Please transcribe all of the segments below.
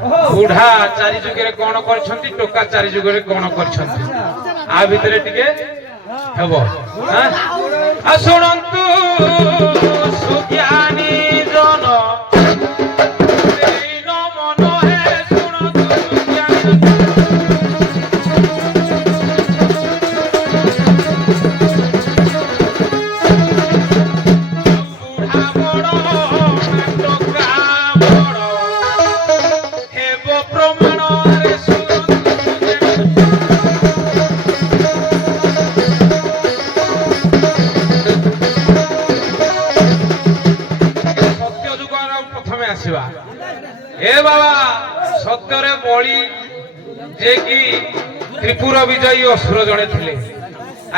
ବୁଢା ଚାରି ଯୁଗରେ କଣ କରିଛନ୍ତି, ଟୋକା ଚାରି ଯୁଗରେ କଣ କରିଛନ୍ତି, ଆ ଭିତରେ ଟିକେ ହେବ। ଶୁଣନ୍ତୁ ସୁଜ୍ଞାନୀ ଜନ ମନ ହେ, ଶୁଣନ୍ତୁ ए बाबा सत्ୟରେ बळी जे कि त्रिपुर विजयी असुर जड़े थिले।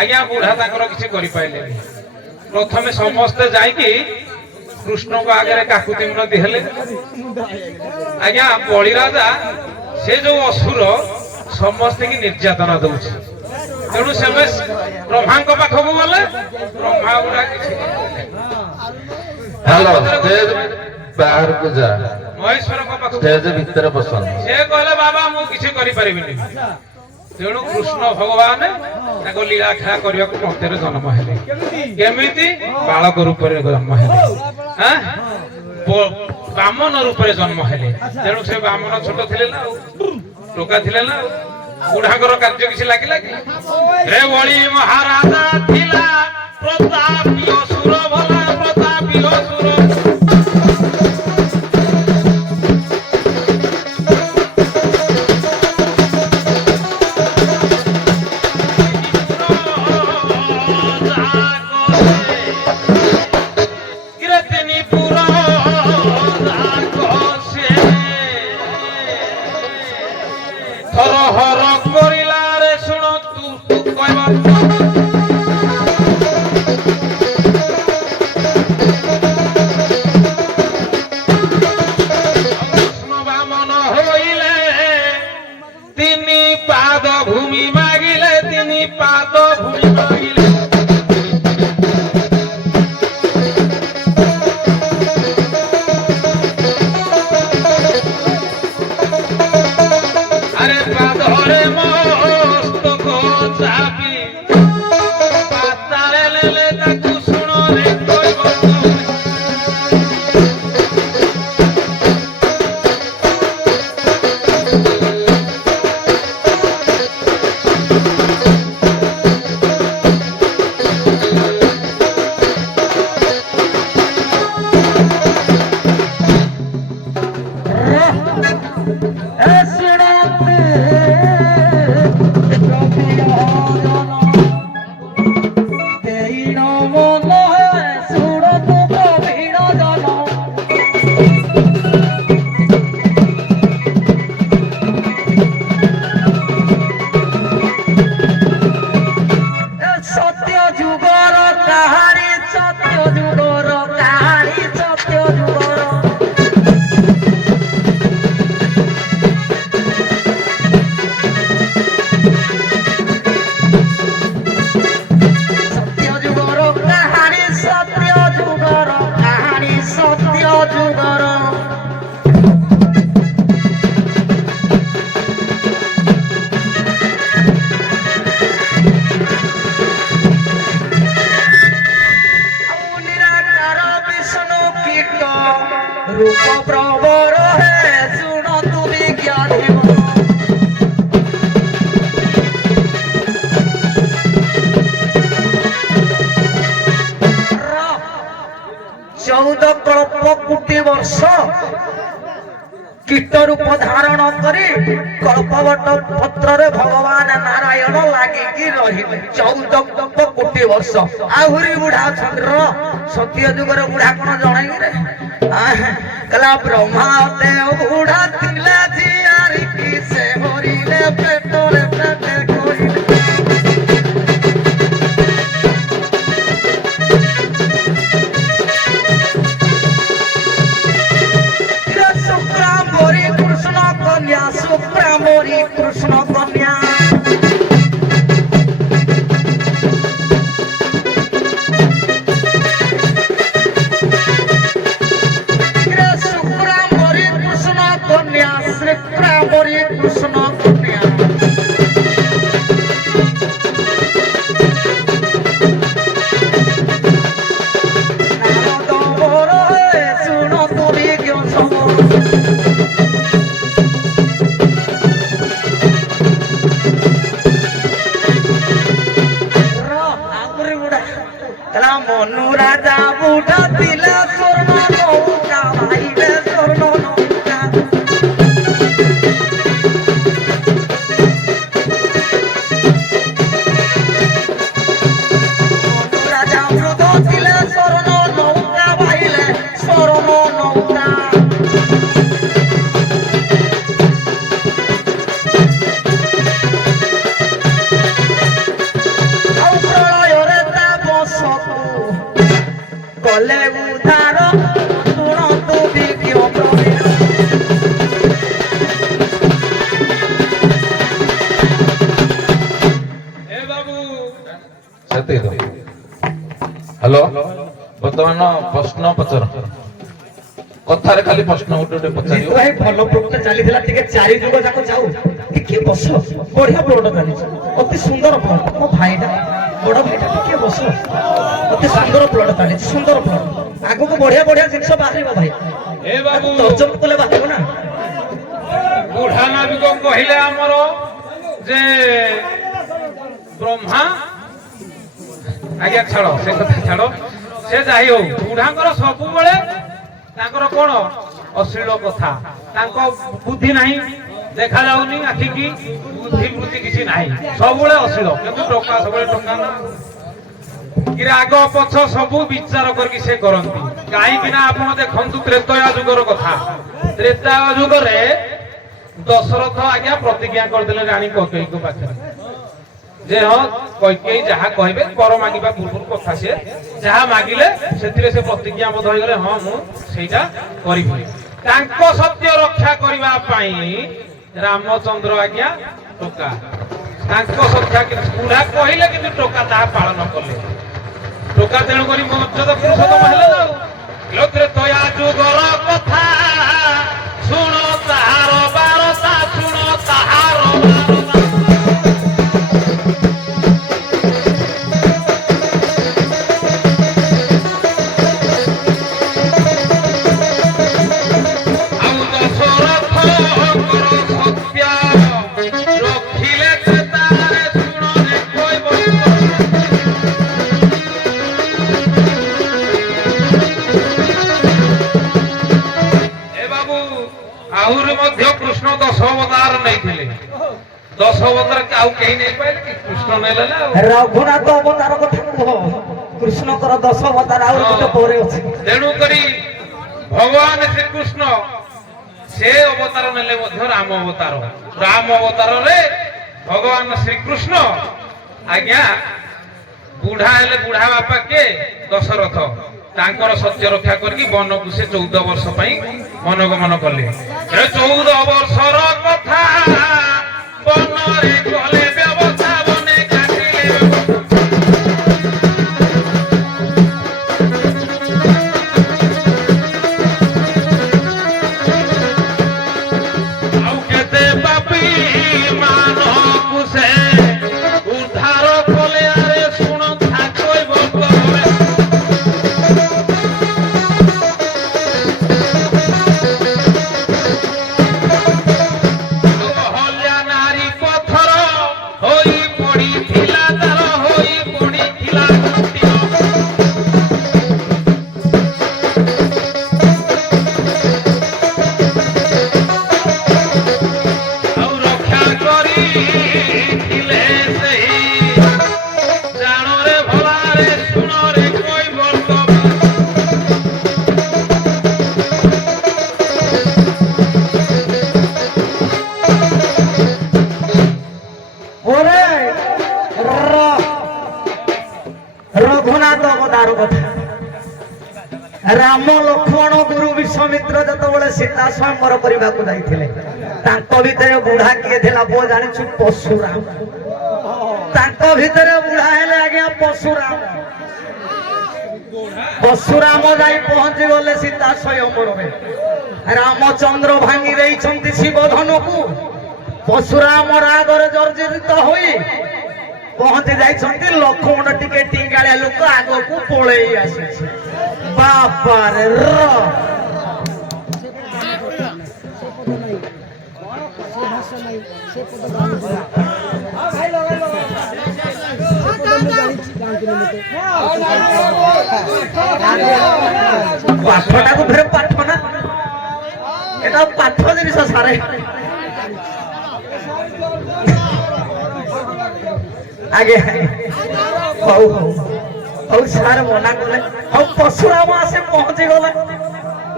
आज्ञा बुढ़ा ताकर किसी करि पाइले। प्रथमे समस्ते जाइकी कृष्ण को आगे काकुति मिनती हेले। आज्ञा बळी राजा से जो असुर समस्ते की निर्यातना दउछ, तेणु से ब्रह्मा पाखक गले। ब्रह्मा गुड़ा किसी हेलो बाहर को जा, महेश्वर स्टेज भीतर पसंद से कहले बाबा मु किसी करि परिबिनी। तेणु कृष्ण भगवान ताको लीला खेला करिया को मध्यरे जन्म हेले। केमिति बालक रूप रे जन्म हेले, हां बामन रूप रे जन्म हेले। तेणु से बामन छोट थिले ना, टोका थिले ना, बुढ़ाकर कार्य किसी लागिला कि रे बळी महाराजा थिला प्रतापी असुर भला प्रतापी असुर। रूप प्रवर है सुन तु विज्ञान चौदह कल्प कोटि वर्ष कीट रूप धारण करी कल्पवट पत्र रे भगवान नारायण लागिकी रहिले 14 कोटि वर्ष आहुरी बुढ़ा चंद्र सत्य जुगर बुढ़ा कौन जणाई रे कला ब्रह्मा देव बुढ़ा थिला जियारी की से होरिले पेटोरे पेटे कोइले सुप्रामोरी कृष्ण कन्या सुप्रामोरी कृष्ण कन्या কন্যা শ্রী প্রাবরী কৃষ্ণ কন্যা মনু রাজা বুড়া দিলা স্বর্ণ নৌকা ভাইবে স্বর্ণ নৌকা মনু রাজা বুড়া দিলা স্বর্ণ নৌকা ভাইলে স্বর্ণ নৌকা ଆଉ ପ୍ରଳୟରେ ତା ବସକୁ কলে উধার শুণতু বিজ্ঞ প্রবীণ ଏ ବାବୁ ସେତିକି ତ। ହ୍ୟାଲୋ ବର୍ତ୍ତମାନ ପ୍ରଶ୍ନ ପଚାର କଥାରେ ଖାଲି ପ୍ରଶ୍ନ ଗୋଟେ ଗୋଟେ ପଚାରିବ ଭାଇ ଭଲ ପ୍ରୋଗ୍ରାମ ଚାଲିଥିଲା ଟିକେ ଚାରି ଯୁଗ ଯାକ ଯାଉ ଟିକେ ବସ ବଢିଆ ପ୍ରୋଗ୍ରାମ ଚାଲିଛି ଅତି ସୁନ୍ଦର ପ୍ରୋଗ୍ରାମ ମୋ ଭାଇଟା ବଡ ଭାଇଟା ଟିକେ ବସ ଅତି ସୁନ୍ଦର ପ୍ରୋଗ୍ରାମ ଚାଲିଛି ସୁନ୍ଦର ପ୍ରୋଗ୍ରାମ ଆଗକୁ ବଢିଆ ବଢିଆ ଜିନିଷ ବାହାରିବ ଭାଇ ଏ ବାବୁ ତର୍ଜମା କଲେ ବାହାରିବ ନା ବୁଢା ନାବିକ କହିଲେ ଆମର ଯେ ବ୍ରହ୍ମା ଆଜ୍ଞା ଛାଡ ସେ କଥା ଛାଡ ସେ ଯାଇ ହଉ ବୁଢାଙ୍କର ସବୁବେଳେ ତାଙ୍କର କଣ ଅଶ୍ଳୀଳ କଥା ତାଙ୍କ ବୁଦ୍ଧି ନାହିଁ ଦେଖାଯାଉନି ଆଖିକି ବୁଦ୍ଧି ବୃତ୍ତି କିଛି ନାହିଁ ସବୁବେଳେ ଅଶ୍ଳୀଳ କିନ୍ତୁ ଟଙ୍କା ସବୁବେଳେ ଟଙ୍କା ନା କି ଆଗ ପଛ ସବୁ ବିଚାର କରିକି ସେ କରନ୍ତି କାହିଁକି ନା ଆପଣ ଦେଖନ୍ତୁ ତ୍ରେତୟା ଯୁଗର କଥା ତ୍ରେତୟା ଯୁଗରେ ଦଶରଥ ଆଜ୍ଞା ପ୍ରତିଜ୍ଞା କରିଦେଲେ ରାଣୀ କୈକେୟୀଙ୍କ ପାଖରେ ଯେ ହଁ କୈକେୟୀ ଯାହା କହିବେ କର ମାଗିବା ପୂର୍ବରୁ କଥା ସିଏ ଯାହା ମାଗିଲେ ସେଥିରେ ସେ ପ୍ରତିଜ୍ଞାବଦ୍ଧ ହେଇଗଲେ ହଁ ମୁଁ ସେଇଟା କରିବି ତାଙ୍କ ସତ୍ୟ ରକ୍ଷା କରିବା ପାଇଁ ରାମଚନ୍ଦ୍ର ଆଜ୍ଞା ଟୋକା ତାଙ୍କ ସତ୍ୟ ବୁଢା କହିଲେ କିନ୍ତୁ ଟୋକା ତାହା ପାଳନ କଲେ ଟୋକା ତେଣୁ କରି ମର୍ଯ୍ୟାଦ ପୁରୁଷୋତ୍ତମ ହେଲେ ଆଉ ତ୍ରେତୟା ଯୁଗର କଥା ଶୁଣ ତାହାର ବାରତା ଶୁଣ ତାହାର ବାରତା ଆହୁରି ମଧ୍ୟ କୃଷ୍ଣ 10 ଅବତାର ନେଇଥିଲେ 10 ଅବତାର ଆଉ କେହି ନେଇ ପାଇଲେ କି କୃଷ୍ଣ ନେଲେ ନା ରଘୁନାଥ ଅବତାର କଥା କୁହ କୃଷ୍ଣଙ୍କର 10 ଅବତାର ଆଉ ଗୋଟେ ପରେ ଅଛି ତେଣୁ କରି ଭଗବାନ ଶ୍ରୀକୃଷ୍ଣ ସେ ଅବତାର ନେଲେ ମଧ୍ୟ ରାମ ଅବତାରରେ ଭଗବାନ ଶ୍ରୀକୃଷ୍ଣ ଆଜ୍ଞା ବୁଢା ହେଲେ ବୁଢା ବାପା କିଏ ଦଶରଥ ତାଙ୍କର ସତ୍ୟ ରକ୍ଷା କରିକି ବନକୁ ସେ 14 ବର୍ଷ ପାଇଁ ମନୋଗମନ କଲେ 14 ବର୍ଷର କଥା ବନରେ କଲେ ବ୍ୟବସ୍ଥା ବନେ କାଟିଲେ ଆଉ କେତେ ପାପୀ ମାନକୁ ସେ ଉଦ୍ଧାର କଲେ ଆରେ ଶୁଣ ଠାକୁର ଭକ୍ତରେ ରଘୁନାଥ ଅବତାର କଥା ରାମ ଲକ୍ଷ୍ମଣ ଗୁରୁ ବିଶ୍ୱାମିତ୍ର ଯେତେବେଳେ ସୀତା ସ୍ୱୟଂବର କରିବାକୁ ଯାଇଥିଲେ ତାଙ୍କ ଭିତରେ ବୁଢା କିଏ ଥିଲା ପୁଅ ଜାଣିଛୁ ପଶୁରାମ ତାଙ୍କ ଭିତରେ ବୁଢା ହେଲେ ଆଜ୍ଞା ପଶୁରାମ ଯାଇ ପହଞ୍ଚି ଗଲେ ସୀତା ସ୍ୱୟଂବରରେ ରାମଚନ୍ଦ୍ର ଭାଙ୍ଗି ଦେଇଛନ୍ତି ଶିବ ଧନକୁ। ପଶୁରାମ ରାଗରେ ଜର୍ଜରିତ ହୋଇ ପହଞ୍ଚି ଯାଇଛନ୍ତି। ଲକ୍ଷ୍ମଣ ଟିକେ ଟିଙ୍ଗାଳିଆ ଲୋକ ଆଗକୁ ପଳେଇ ଆସିଛି। ବାପାରେ ପାଠଟାକୁ ଫେରେ ପାଠ ନା, এটা পাঠ জিনিস সারে আগে হଉ ହଉ ସାର୍ ମନା କଲେ। ଆଉ ପଶୁରାମ ଆସି ପହଞ୍ଚି ଗଲେ।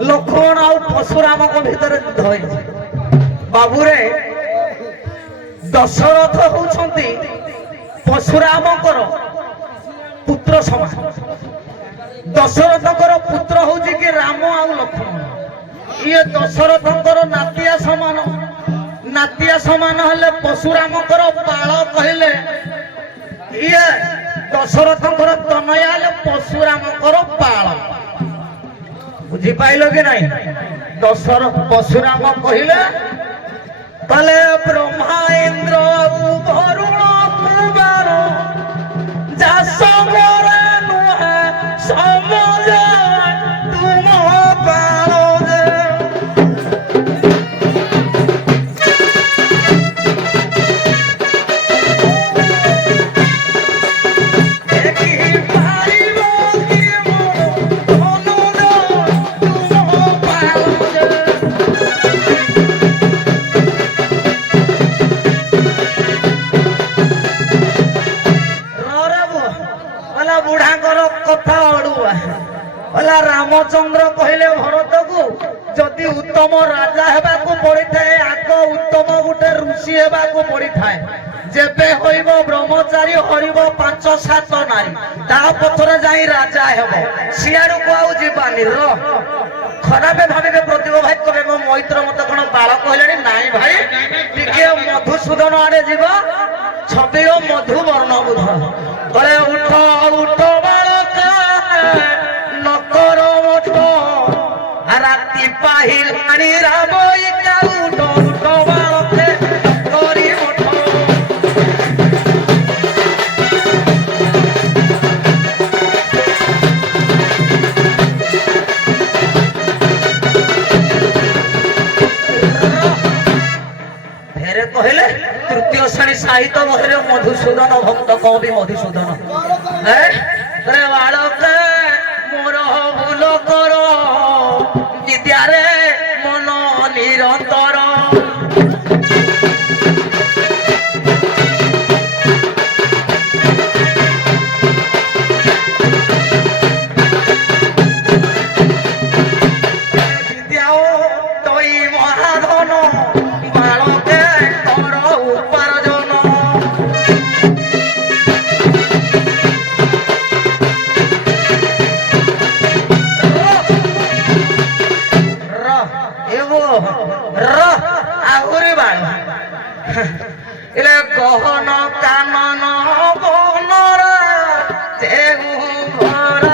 ଲକ୍ଷ୍ମଣ ଆଉ ପଶୁରାମଙ୍କ ଭିତରେ ଯୁଦ୍ଧ ହେଇଛି। ବାବୁରେ ଦଶରଥ ହଉଛନ୍ତି ପଶୁରାମଙ୍କର ପୁତ୍ର ସମାନ। ଦଶରଥଙ୍କର ପୁତ୍ର ହଉଛି କି ରାମ ଆଉ ଲକ୍ଷ୍ମଣ। ଇଏ ଦଶରଥଙ୍କର ନାତିଆ ସମାନ। ନାତିଆ ସମାନ ହେଲେ ପଶୁରାମଙ୍କର ବାଳ କହିଲେ ଇଏ ଦଶରଥଙ୍କର ତନୟା ହେଲେ ପଶୁରାମଙ୍କର ବାଳ। ବୁଝିପାଇଲ କି ନାଇଁ? ପଶୁରାମ କହିଲେ କଲେ ବ୍ରହ୍ମା ଇନ୍ଦ୍ର ବରୁଣ କୁମାର ଯାସମରେ ନୁହେଁ ସମଜ ତୁମ ବାଳ। ରାମଚନ୍ଦ୍ର କହିଲେ ଭରତକୁ ଯଦି ଉତ୍ତମ ରାଜା ହେବାକୁ ପଡିଥାଏ ଆଗ ଉତ୍ତମ ଗୋଟେ ଋଷି ହେବାକୁ ପଡିଥାଏ। ଯେବେ ହଇବ ବ୍ରହ୍ମଚାରୀ ହରିବ 5-7 ନାରୀ ତା ପଛରେ ଯାଇ ରାଜା ହେବ। ସିଆଡକୁ ଆଉ ଯିବାନି। ଖରାପ ଭାବିବେ ପ୍ରତିଭା ଭାଇ କହିବେ ମୋ ମୈତ୍ର ମତେ କଣ ବାଳ କହିଲେଣି? ନାଇଁ ଭାଇ ଟିକେ ମଧୁସୂଦନ ଆଡେ ଯିବ। ଛବି ଓ ମଧୁ ବର୍ଣ୍ଣ ବୁଧ କଳେ ଉଠ ଉଠ ବାଳକା ନକର ମଠ ରାତି ପାହିଲାଣି ରାବଇକା ଉଠ ଉଠ ବାଳକେ କରି ମଠ। ଫେରେ କହିଲେ ତୃତୀୟ ଶ୍ରେଣୀ ସାହିତ୍ୟ ବହିରେ ମଧୁସୂଦନ ଭକ୍ତ କବି ମଧୁସୂଦନ ବାଳକା ମୋର ଭୁଲ କର ବିଦ୍ୟାରେ ମନ ନିରନ୍ତର। ବିଦ୍ୟା ତৈ ମହାଧନ ବାଳକେ କର ଉପାର୍ଜନ। ଆହୁରି ବାଳ ଗହନ କାନନ ବନର ଘର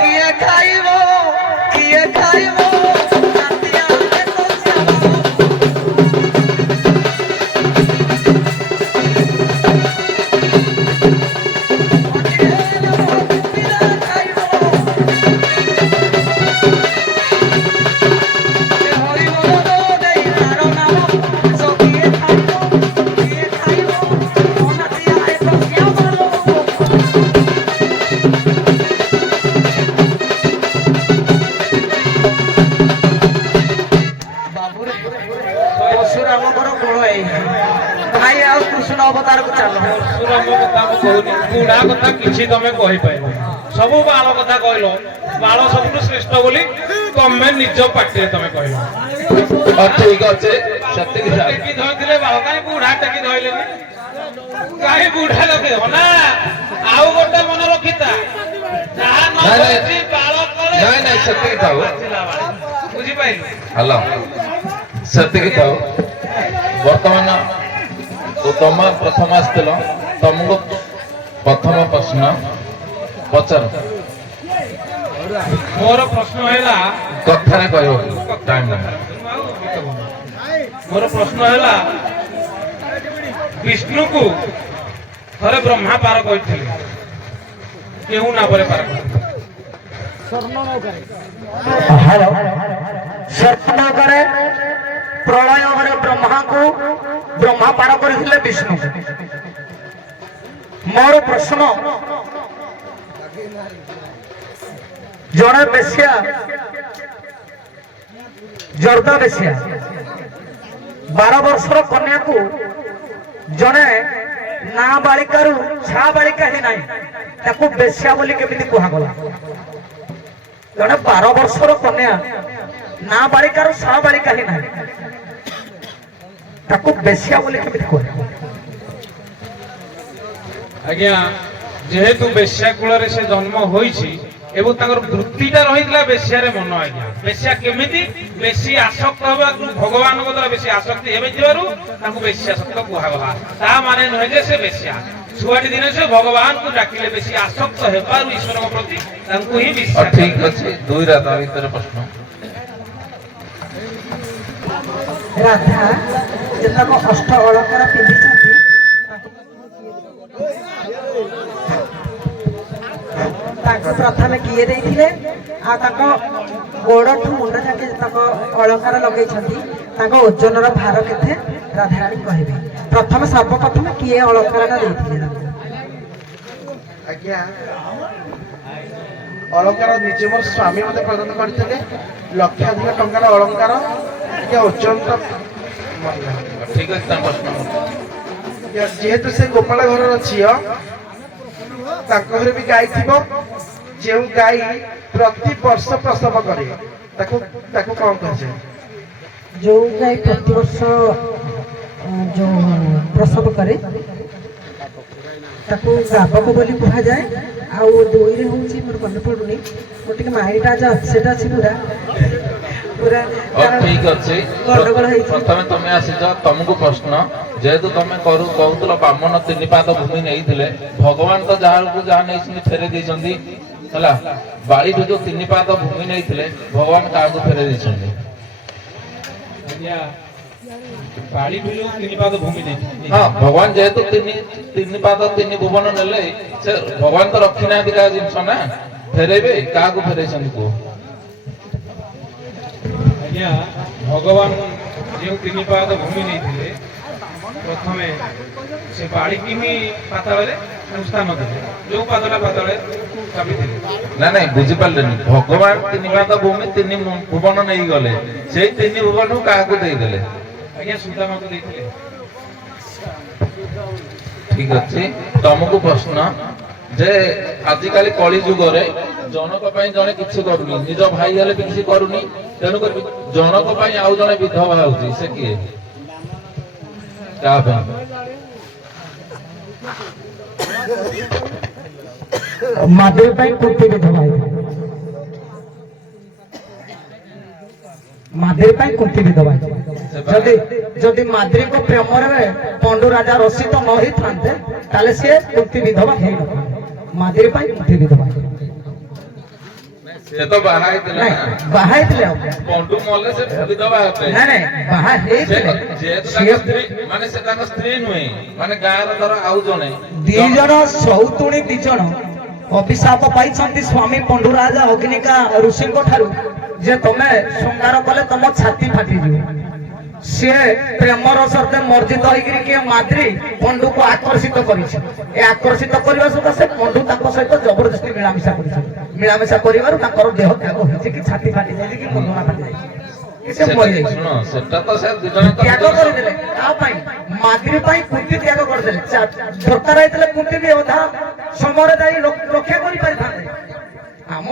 କିଏ ଖାଇବ କିଏ ଖାଇବ କଥା କିଛି ତମେ କହିପାରିବ ସବୁ ବାଳ କଥା କହିଲ ବାଳ ସବୁଠୁ ଶ୍ରେଷ୍ଠ ବୋଲି ତମେ ନିଜ ପାଟିରେ ତମେ କହିଲ ଠିକ ଅଛି ସେତିକି ଥାଉ। ଟେକି ଧରିଥିଲେ ବାଳ କାହିଁ ବୁଢା ଟେକି ଧରିଲେନି କାହିଁ ବୁଢା ଲଗେଇବ ନା ଆଉ ଗୋଟେ ମନେ ରଖିଥା ଯାହା ନ ନାଇଁ, ନାଇଁ। କହିଛି ବାଳ କଲେ ନାଇଁ, ନାଇଁ, ସେତିକି ଥାଉ। ବୁଝିପାରିଲୁ ହ୍ୟାଲୋ ସେତିକି ଥାଉ। ବର୍ତ୍ତମାନ ତମେ ପ୍ରଥମ ଆସିଥିଲ ତମକୁ ପ୍ରଥମ ପ୍ରଶ୍ନ ପଚାର ମୋର ପ୍ରଶ୍ନ ହେଲା କଥାରେ କହିବ ଟାଇମ୍ ନାହିଁ। ମୋର ପ୍ରଶ୍ନ ହେଲା ବିଷ୍ଣୁକୁ ଥରେ ବ୍ରହ୍ମା ପାର କରିଥିଲେ କେଉଁ ନାମରେ ପାର କରିଥିଲେ ସ୍ୱପ୍ନକରେ ପ୍ରଳୟ ଘରେ ବ୍ରହ୍ମା ପାର କରିଥିଲେ ବିଷ୍ଣୁ। ମୋର ପ୍ରଶ୍ନ ଜଣେ ବେଶ୍ୟା ଜର୍ଦା ବେଶ୍ୟା 12 ବର୍ଷର କନ୍ୟାକୁ ଜଣେ ନାବାଳିକାରୁ ଛାବାଳିକା ହିଁ ନାହିଁ ତାକୁ ବେଶ୍ୟା ବୋଲି କେମିତି କୁହାଗଲା? ଜଣେ 12 ବର୍ଷର କନ୍ୟା ନାବାଳିକାରୁ ଛାବାଳିକା ହିଁ ନାହିଁ ତାକୁ ବେଶ୍ୟା ବୋଲି କେମିତି କୁହାଗଲା? ଆଜ୍ଞା ଯେହେତୁ ବେଶ୍ୟା କୁଳରେ ସେ ଜନ୍ମ ହୋଇଛି ଏବଂ ତାଙ୍କର ବୃତ୍ତିଟା ରହିଥିଲା ବେଶ୍ୟାରେ ମନ ଆଜ୍ଞା ବେଶ୍ୟା କେମିତି ବେଶୀ ଆସକ୍ତ ହେବାକୁ ଭଗବାନଙ୍କ ଦ୍ୱାରା ବେଶୀ ଆସକ୍ତି ହେବେ ଥିବାରୁ ତାଙ୍କୁ ବେଶ୍ୟାସକ୍ତ କୁହାଗଲା ତା ମାନେ ନୁହେଁ ଯେ ସେ ବେଶ୍ୟା ଛୁଆଟି ଦିନେ ସେ ଭଗବାନଙ୍କୁ ଡାକିଲେ ବେଶୀ ଆସକ୍ତ ହେବାରୁ ଈଶ୍ୱରଙ୍କ ପ୍ରତି ତାଙ୍କୁ ହିଁ ବିଶ୍ୱାସ ଠିକ ଅଛି ଦୁଇଟା ତା ଭିତରେ ପ୍ରଶ୍ନ ରାଧା ଯେତେକ ଅଷ୍ଟ ଅଳଙ୍କାର ପିନ୍ଧିଛନ୍ତି ତାଙ୍କୁ ପ୍ରଥମେ କିଏ ଦେଇଥିଲେ ଆଉ ତାଙ୍କ ଗୋଡଠୁ ମୁଣ୍ଡ ଯାକେ ତାଙ୍କ ଅଳଙ୍କାର ଲଗେଇଛନ୍ତି ତାଙ୍କ ଓଜନର ଭାର କେତେ ରାଧାରାଣୀ କହିବେ। ପ୍ରଥମେ ସର୍ବପ୍ରଥମେ କିଏ ଅଳଙ୍କାରଟା ଦେଇଥିଲେ ତାଙ୍କୁ? ଆଜ୍ଞା ଅଳଙ୍କାର ନିଜେ ମୋର ସ୍ୱାମୀ ମତେ ପ୍ରଦାନ କରିଥିଲେ ଲକ୍ଷାଧିକ ଟଙ୍କାର ଅଳଙ୍କାର ଟିକେ ଓଜନ ଠିକ ଅଛି ତା ପ୍ରଶ୍ନ ଯେହେତୁ ସେ ଗୋପାଳ ଘରର ଝିଅ ତାଙ୍କ ଘରେ ବି ଗାଈ ଥିବ ଯେଉଁ ଗାଈ ପ୍ରତି ବର୍ଷ ପ୍ରସବ କରେ ତାକୁ ତାକୁ କଣ କୁହାଯାଏ? ଯୋଉ ଗାଈ ପ୍ରତିବର୍ଷ ଯୋଉ ପ୍ରସବ କରେ ତାକୁ ଗାବକ ବୋଲି କୁହାଯାଏ। ଆଉ ଦୁଇରେ ହଉଛି ମୋର ମନେ ପଡୁନି ମୋର ଟିକେ ମାଇଣ୍ଡଟା ଆଜି ଅପସେଟ୍ ଅଛି ପୁରା ଠିକ ଅଛି ଗଣ୍ଡଗୋଳ ହେଇଛି। ପ୍ରଥମେ ତମେ ଆସିଛ ତମକୁ ପ୍ରଶ୍ନ ଯେହେତୁ ତମେ କହୁଥିଲ ବାମନ 3 ପାଦ ଭୂମି ନେଇଥିଲେ ଭଗବାନ ତ ଯାହାକୁ ଯାହା ନେଇଛନ୍ତି ଫେରେଇ ଦେଇଛନ୍ତି ହେଲା ବାଳିଠୁ ଯୋଉ 3 ପାଦ ଭୂମି ନେଇଥିଲେ ଭଗବାନ କାହାକୁ ଫେରେଇ ଦେଇଛନ୍ତି? ଆଜ୍ଞା ବାଳିଠୁ ଯୋଉ 3 ପାଦ ଭୂମି ଦେଇଥିଲେ ହଁ ଭଗବାନ ଯେହେତୁ 3 ପାଦ 3 ଭୁବନ ନେଲେ ସେ ଭଗବାନ ତ ରଖିନାହାନ୍ତି କାହା ଜିନିଷ ନା ଫେରେଇବେ କାହାକୁ ଫେରେଇଛନ୍ତି କୁହ? ଆଜ୍ଞା ଭଗବାନ ଯେଉଁ 3 ପାଦ ଭୂମି ନେଇଥିଲେ ପ୍ରଥମେ ସେ ବାଳିକି ହିଁ ପାତାଳରେ ସ୍ଥାନ ଦେଲେ ଯୋଉ ପାଦଟା ପାତାଳରେ ଚାବିଥିଲେ ନାଇଁ ବୁଝିପାରିଲେନି ଭଗବାନ 3 ପାଦ ଭୂମି 3 ଭୁବନ ନେଇଗଲେ ସେଇ 3 ଭୁବନକୁ କାହାକୁ ଦେଇଦେଲେ? ଆଜ୍ଞା ସୁଦାମାକୁ ଦେଇଥିଲେ। ଠିକ ଅଛି ତମକୁ ପ୍ରଶ୍ନ ଯେ ଆଜିକାଲି କଳି ଯୁଗରେ ଜଣକ ପାଇଁ ଜଣେ କିଛି କରୁନି ନିଜ ଭାଇ ହେଲେ ବି କିଛି କରୁନି ତେଣୁକରି ଜଣକ ପାଇଁ ଆଉ ଜଣେ ବିଧବା ହଉଛି ସେ କିଏ? କାହା ପାଇଁ? ମାଦେଇ ପାଇଁ କୁର୍ତ୍ତୀ ବିଧବା ମାଦେଇ ପାଇଁ କୁର୍ତ୍ତୀ ବିଧବା ଯଦି ମାଦ୍ରୀଙ୍କ ପ୍ରେମରେ ପଣ୍ଡୁ ରାଜା ରସିତ ନ ହେଇଥାନ୍ତେ ତାହେଲେ ସେ କୁର୍ତ୍ତୀ ବିଧବା ହେଇନଥାନ୍ତେ ମାଦେଇ ପାଇଁ କୁର୍ତ୍ତୀ ବିଧବା ସେ ତ ବାହା ହେଇଥିଲେ ନା ବାହା ହେଇଥିଲେ ପଣ୍ଡୁ ମଲେ ସେ ବିଧବା ହେବେ ନାଇଁ ବାହା ହେଇଥିଲେ ଯେହେତୁ ତାଙ୍କ ସ୍ତ୍ରୀ ମାନେ ସେ ତାଙ୍କ ସ୍ତ୍ରୀ ନୁହେଁ ମାନେ ଗାଁର ଧର ଆଉ ଜଣେ 2 ଜଣ ସୌତୁଣୀ 2 ଜଣ ଅଭିଶାପ ପାଇଛନ୍ତି ସ୍ୱାମୀ ପଣ୍ଡୁରାଜା ଅଗ୍ନିକା ଋଷିଙ୍କ ଠାରୁ ଯେ ତମେ ଶୃଙ୍ଗାର କଲେ ତମ ଛାତି ଫାଟିଯିବ। ସିଏ ପ୍ରେମର ସହିତ ମର୍ଜିତ ହେଇକିରି କିଏ ମାଦ୍ରୀ ପଣ୍ଡୁକୁ ଆକର୍ଷିତ କରିଛି ଏ ଆକର୍ଷିତ କରିବା ସକାଶେ ପଣ୍ଡୁ ତାଙ୍କ ସହିତ ଜବରଦସ୍ତି ମିଳାମିଶା କରିଛନ୍ତି ମିଳାମିଶା କରିବାରୁ ତାଙ୍କର ଦେହ ତ୍ୟାଗ ହେଇଛି କି ଛାତି ଫାଟି ଯାଇଛି କି ମୁଣ୍ଡ ଫାଟି ଯାଇଛି ସେ ମରିଯାଇଛି ଶୁଣ ସେଟା ତ ସେ 2 ଜଣ ତ୍ୟାଗ କରିଦେଲେ ତା ପାଇଁ ମାଦ୍ରୀ ପାଇଁ କୁନ୍ତି ତ୍ୟାଗ କରିଦେଲେ ଦରକାର ହେଇଥିଲେ କୁନ୍ତି ବି ଅଧା ସମୟରେ ଯାଇ ରକ୍ଷା କରିପାରିଥାନ୍ତେ। ଆମ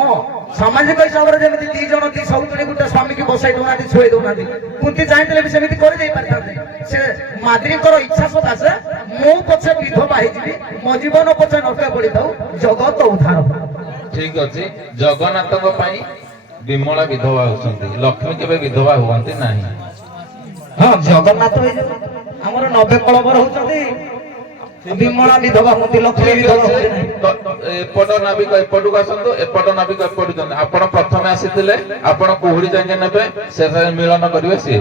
ସାମାଜିକ ହିସାବରେ ଯେମିତି ଦି ଜଣ ଦି ସଉତୁଣୀ ଗୋଟେ ସ୍ୱାମୀକି ବସାଇ ଦଉନାହାନ୍ତି ଛୁଆଇ ଦଉନାହାନ୍ତି କୁନ୍ତି ଚାହିଁଥିଲେ ବି ସେମିତି କରିଦେଇ ପାରିଥାନ୍ତେ। ସେ ମାଦ୍ରୀଙ୍କର ଇଚ୍ଛା ସକାଶେ ମୁଁ ପଛେ ବିଧବା ହେଇଯିବି ମୋ ଜୀବନ ପଛେ ନଷ୍ଟ ପଡିଥାଉ ଜଗତ ଉଦ୍ଧାର ହଉ। ଠିକ ଅଛି ଜଗନ୍ନାଥଙ୍କ ପାଇଁ ବିମଳା ବିଧବା ହଉଛନ୍ତି ଲକ୍ଷ୍ମୀ କେବେ ବିଧବା ହୁଅନ୍ତି ନାହିଁ। ହଁ ଜଗନ୍ନାଥ ହେଇଯାଉ ଆମର 90 କଳବର ହଉଛନ୍ତି ବିମଳା ବିଧବା ହୁଅନ୍ତି ଲକ୍ଷ୍ମୀ ବିଧବା ହୁଅନ୍ତି ନାହିଁ। ଏପଟ ନାବିକ ଏପଟକୁ ଆସନ୍ତୁ ଏପଟ ନାବିକ ଏପଟକୁ ଯାଆନ୍ତୁ। ଆପଣ ପ୍ରଥମେ ଆସିଥିଲେ ଆପଣ କୁହୁଡି ଯାଇକି ନେବେ ଶେଷରେ ମିଳନ କରିବେ ସିଏ।